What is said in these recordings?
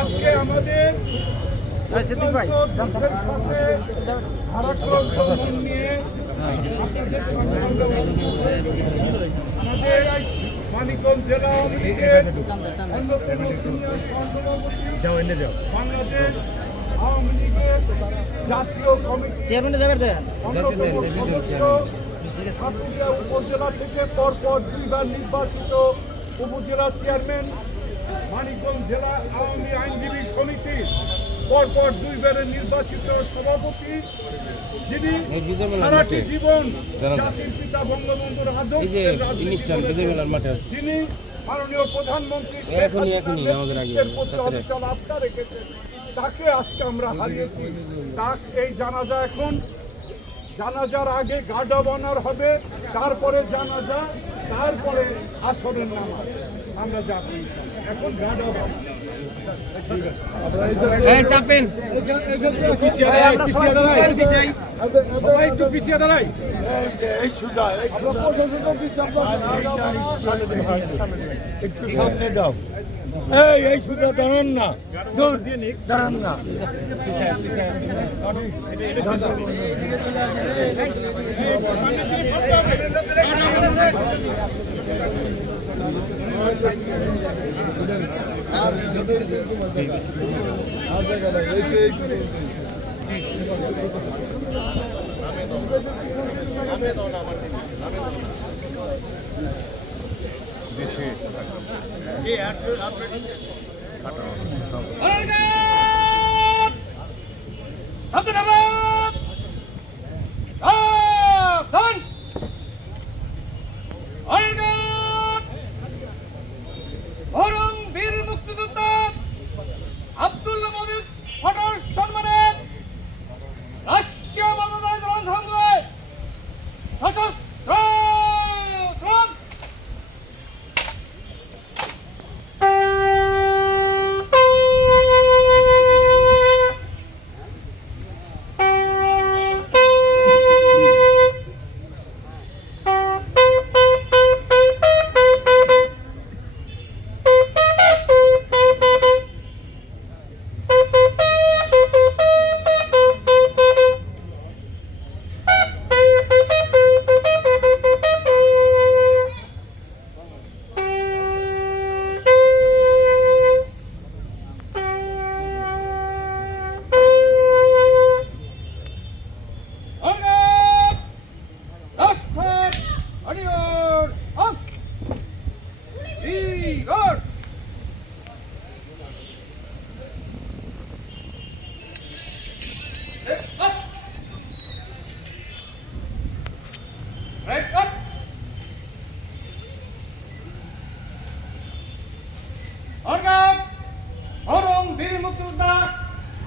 আজকে আমাদের মানিকগঞ্জ জেলা বাংলাদেশ আওয়ামী লীগের জাতীয় কমিটি উপজেলা থেকে পরপর 2 বার নির্বাচিত উপজেলা চেয়ারম্যান, মানিকগঞ্জ জেলা আওয়ামী আইনজীবী সমিতির পরপর 2 বারের নির্বাচিত সভাপতি, যিনি সারাটি জীবন জাতির পিতা বঙ্গবন্ধুর আদর্শের যিনি মাননীয় প্রধানমন্ত্রী আস্থা রেখেছেন, তাকে আজকে আমরা হারিয়েছি। এই জানাজার আগে গার্ড অব অনার হবে, তারপরে জানাজা, তারপরে আসরের নামাজ। আমরা যাবো এখন গার্ড অব অনার। একটু সামনে দাও, এই সুদা দাঁড়ান না, দাঁড়ান না।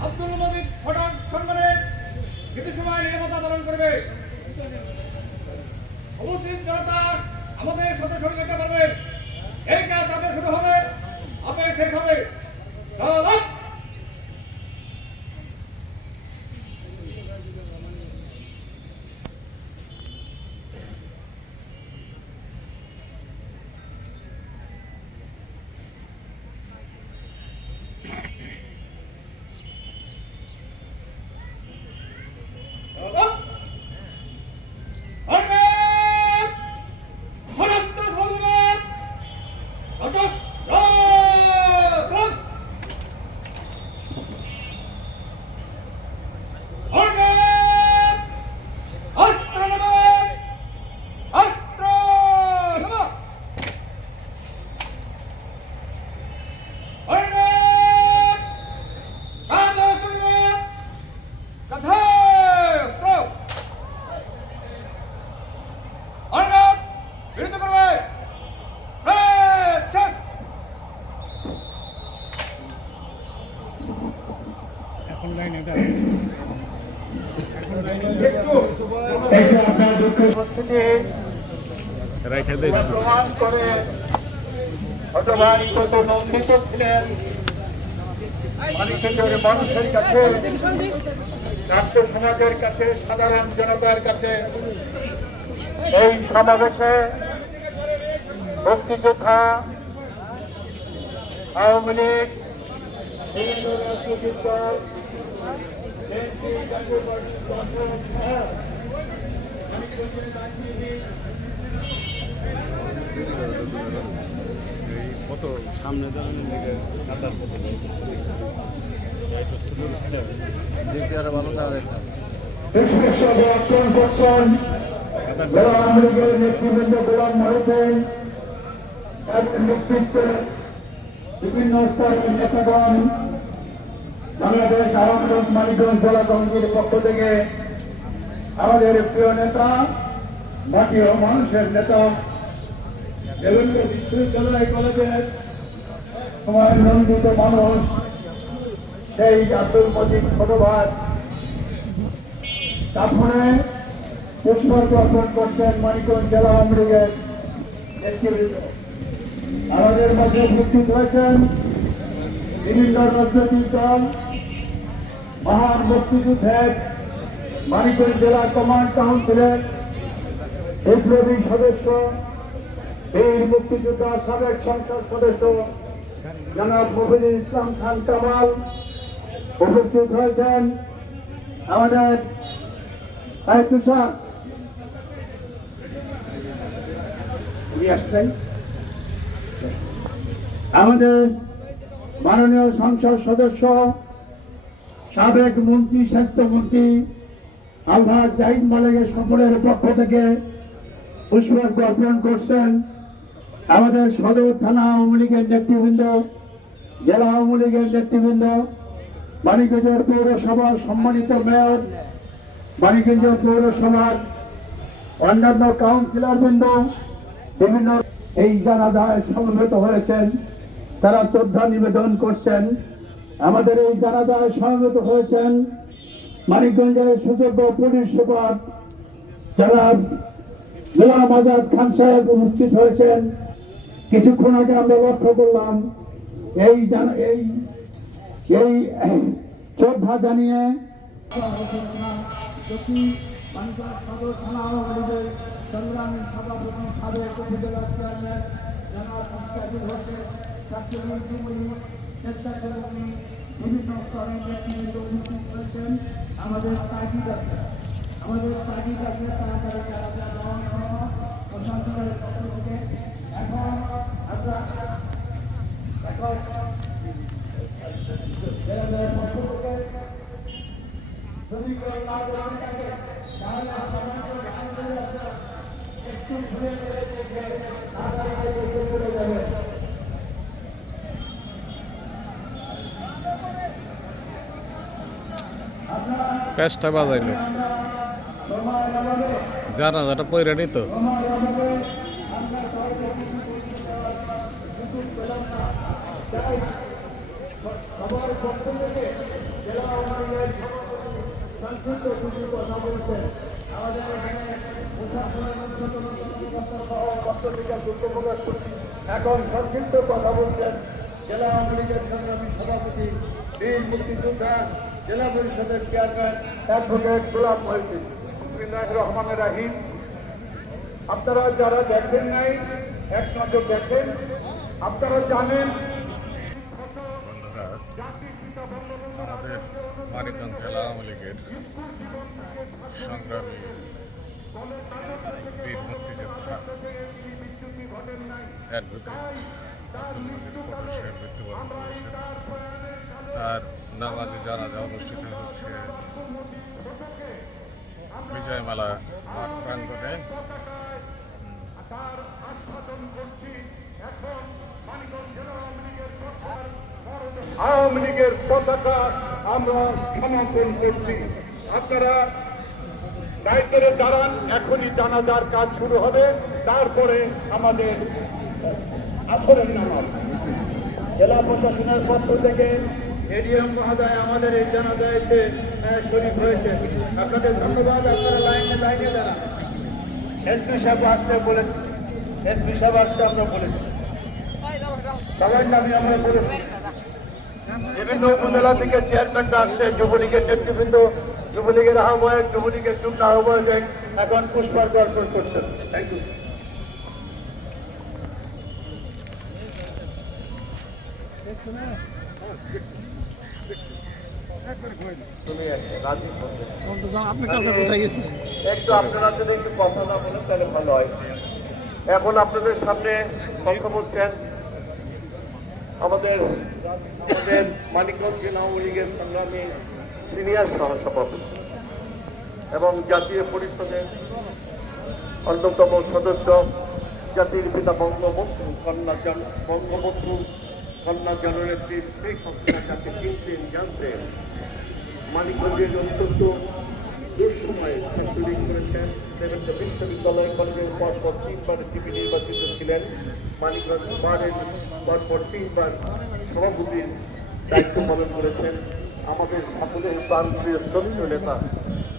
আব্দুল মজিদ ফটক সম্মানে কিছু সময় নিরাপত্তা পালন করবে। উপস্থিত জনতা আমাদের সাথে সহযোগিতা করবে। এই কাজ আগে শুরু হবে, আগে শেষ হবে। প্রমাণ করে কত নন্দিত ছিলেন মানিকগঞ্জের মানুষের কাছে, ছাত্র সমাজের কাছে, সাধারণ জনতার কাছে। এই সমাবেশে মুক্তিযোদ্ধা আওয়ামী লীগ বিভিন্ন রাজনৈতিক দল বিএনপি, জাতীয় পার্টি, কংগ্রেস সহ মানিকগঞ্জের আইনজীবী কত সামনে দাঁড়ানোর দিকে কাতার কত দেখতে আরো ভালো লাগে বিশেষভাবে আক্রমণ করছেন যারা আওয়ামী লীগের নেতৃবৃন্দ গোলাম মহিউদ্দিন এর নেতৃত্বে বিভিন্ন স্তরের নেতাগণ বাংলাদেশ আওয়ামী লীগ মানিকগঞ্জ জেলা কমিটির পক্ষ থেকে আমাদের প্রিয় নেতা মাটি ও মানুষের নেতা বিভিন্ন বিশ্ববিদ্যালয় কলেজের সময় নন্দিত মানুষ সেই আব্দুল মজিদ ছোট ভাই তারপরে পুষ্পার্ঘ অর্পণ করছেন মানিকগঞ্জ জেলা আওয়ামী লীগের নেতৃবৃন্দ। আমাদের মধ্যে উপস্থিত হয়েছেন বিভিন্ন রাজনৈতিক দল, মহান মুক্তিযুদ্ধের মানিকগঞ্জ জেলা কমান্ড কাউন্সিলের বিপ্লবী সদস্য, বীর মুক্তিযোদ্ধা সাবেক সংসদ সদস্য জনাব মফিজুল ইসলাম খান কামাল উপস্থিত হয়েছেন। আমাদের তুষার আমাদের মাননীয় সংসদ সদস্য সাবেক মন্ত্রী স্বাস্থ্যমন্ত্রী আলহাজ জাহিদ মালিকের সকলের পক্ষ থেকে পুষ্পার্ঘ অর্পণ করছেন। আমাদের সদর থানা আওয়ামী লীগের নেতৃবৃন্দ, জেলা আওয়ামী লীগের নেতৃবৃন্দ, মানিকগঞ্জ পৌরসভার সম্মানিত মেয়র, মানিকগঞ্জ পৌরসভার অন্যান্য কাউন্সিলর বৃন্দ বিভিন্ন এই জানাজায় সমবেত হয়েছেন, তারা শ্রদ্ধা নিবেদন করছেন। আমাদের এই জানাজায় সমবেত হয়েছেন মানিকগঞ্জের সুযোগ্য পুলিশ সুপার জনাব গোলাম আজাদ খান সাহেব উপস্থিত হয়েছেন। কিছুক্ষণ আগে আমরা লক্ষ্য করলাম এই শ্রদ্ধা জানিয়ে সংগ্রামী সভাপতি সাবেক উপজেলা চেয়ারম্যান জনাব মুস্তাফিজুর হোসেন, স্বেচ্ছাসেবী বিভিন্ন স্তরের নেতৃবৃন্দ উপস্থিত হয়েছেন। আমাদের তাগিদ আছে তাড়াতাড়ি যারা প্রশাসনের পক্ষ থেকে এখন আমরা পক্ষ থেকে যদি কেউ না জানেন থাকে তাহলে একটু ঘুরে দেখে তাড়াতাড়ি চলে যাবে। প্যাচটা বাজাইলো জানাজাটা পয়রা নিত এখন সংক্ষিপ্ত কথা বলছেন জেলা আওয়ামী লীগের সংগ্রামী সভাপতি, বীর মুক্তিযোদ্ধা, জেলা পরিষদের চেয়ারম্যান অ্যাডভোকেট গোলাম মহিউদ্দিন। বিসমিল্লাহির রহমানির রহিম। আপনারা যারা দেখেন নাই এক নজর দেখেন, আপনারা জানেন আমাদের মানিকগঞ্জ জেলা আওয়ামী লীগের সংগ্রামী বীর মুক্তিযোদ্ধা অ্যাডভোকেট আব্দুল মজিদ পটল সাহেব মৃত্যুবরণ করেছেন। তার নামাজে জানাজা অনুষ্ঠিত হচ্ছে বিজয়মালা মাঠ প্রাঙ্গণে। আওয়ামী লীগের পতাকা আমরা সমর্থন করছি। আপনারা দায়িত্বে দাঁড়ান, এখনই জানাজার কাজ শুরু হবে, তারপরে আমাদের আসরের নামাজ। জেলা প্রশাসনের পক্ষ থেকে এডিএম মহোদয় আমাদের এই জানাজায় এসে শরীফ হয়েছে, আপনাদের ধন্যবাদ। আপনারা লাইনে দাঁড়ান। এসপি সাহেব আসছে বলেছি, এসপি সাহেব আসছে আমরা বলেছি, সবাই নামে আমরা বলেছি। বিভিন্ন উপজেলা থেকে চেয়ারম্যানরা আসছে, যুবলীগের নেতৃবৃন্দ, যুবলীগের আহ্বায়ক, যুবলীগের যুগ্ম আহ্বায়ক এখন পুষ্পার্ঘ অর্পণ করছেন। Thank you. আপনি কালকে কোথায় গেছিলেন? একটু আপনারা যদি একটু কথা না বলেন তাহলে ভালো হয়। এখন আপনাদের সামনে কথা বলছেন আমাদের মানিকগঞ্জ জেলা আওয়ামী লীগের সংগ্রামী সিনিয়র সহসভাপতি এবং জাতীয় পরিষদের অন্যতম সদস্য, জাতির পিতা বঙ্গবন্ধু কন্যা জননেত্রী শেখ হাসিনা যাকে চিনতেন জানতেন, মানিকগঞ্জের অত্যন্ত দুঃসময়ে ছাত্রলীগ করেছেন, দেবেন্দ্র বিশ্ববিদ্যালয় কলেজের পরপর 3বার ডিপি নির্বাচিত ছিলেন, মানিকগঞ্জ বারের পরপর 3বার সভাপতির দায়িত্ব পালন করেছেন। আমাদের সকলের প্রান্তীয় শ্রমিক নেতা,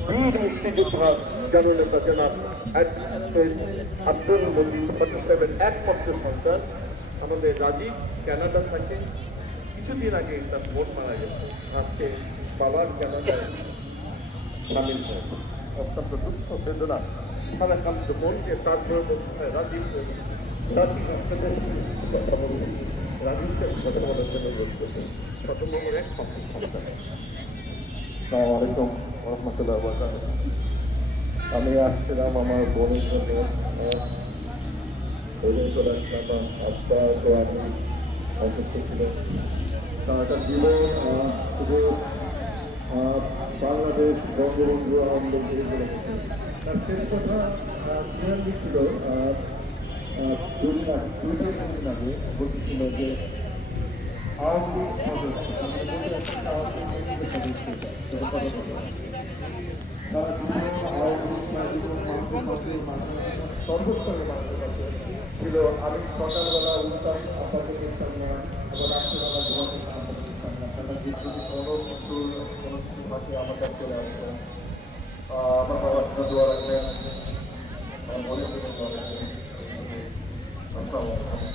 বীর মুক্তিযোদ্ধা জননেতা জনাব আব্দুল মজিদ ফটিক সাহেবের একমাত্র সন্তান আমাদের রাজীব কানাডা থাকে। কিছুদিন আগে তার ভোট মারা গেছে, আজকে বাবার কানাডায় সামিল হয়েছে। অত্যন্ত দুঃখ বেদনা সারাকান্ত মনকে তার রাজীব আপনাদের কথা বলছি, রাজীবকে কথা বলার জন্য অনুরোধ করছে। কত নম্বর এক সন্তান। আসসালামু আলাইকুম রহমতুল্লাহ বরকাতুহু। আমি আসছিলাম আমার বোনের জন্য চলে আসলাম। আজকে তো আমি অসুস্থ ছিল, সারাটা জীবন শুধু বাংলাদেশ বঙ্গবন্ধু আন্দোলন তার শেষ কথা ছিল 2 দিন আগে বলছিল যে আওয়ামী লীগ সদস্য সর্বস্তরের মানুষের কাছে ছিল। আমি সকালবেলা উঠতাম, আপনাকে দেখতাম না, আবার রাত্রিবেলা ঘুমাতে আপনাকে দেখতাম না। আপনারা কোনো কিছু ভাষে আমার কাছে চলে আসতেন। আমার বাবার জন্য দোয়া রাখবেন, আমার মনে করে দোয়া রাখবেন। আসসালামু আলাইকুম।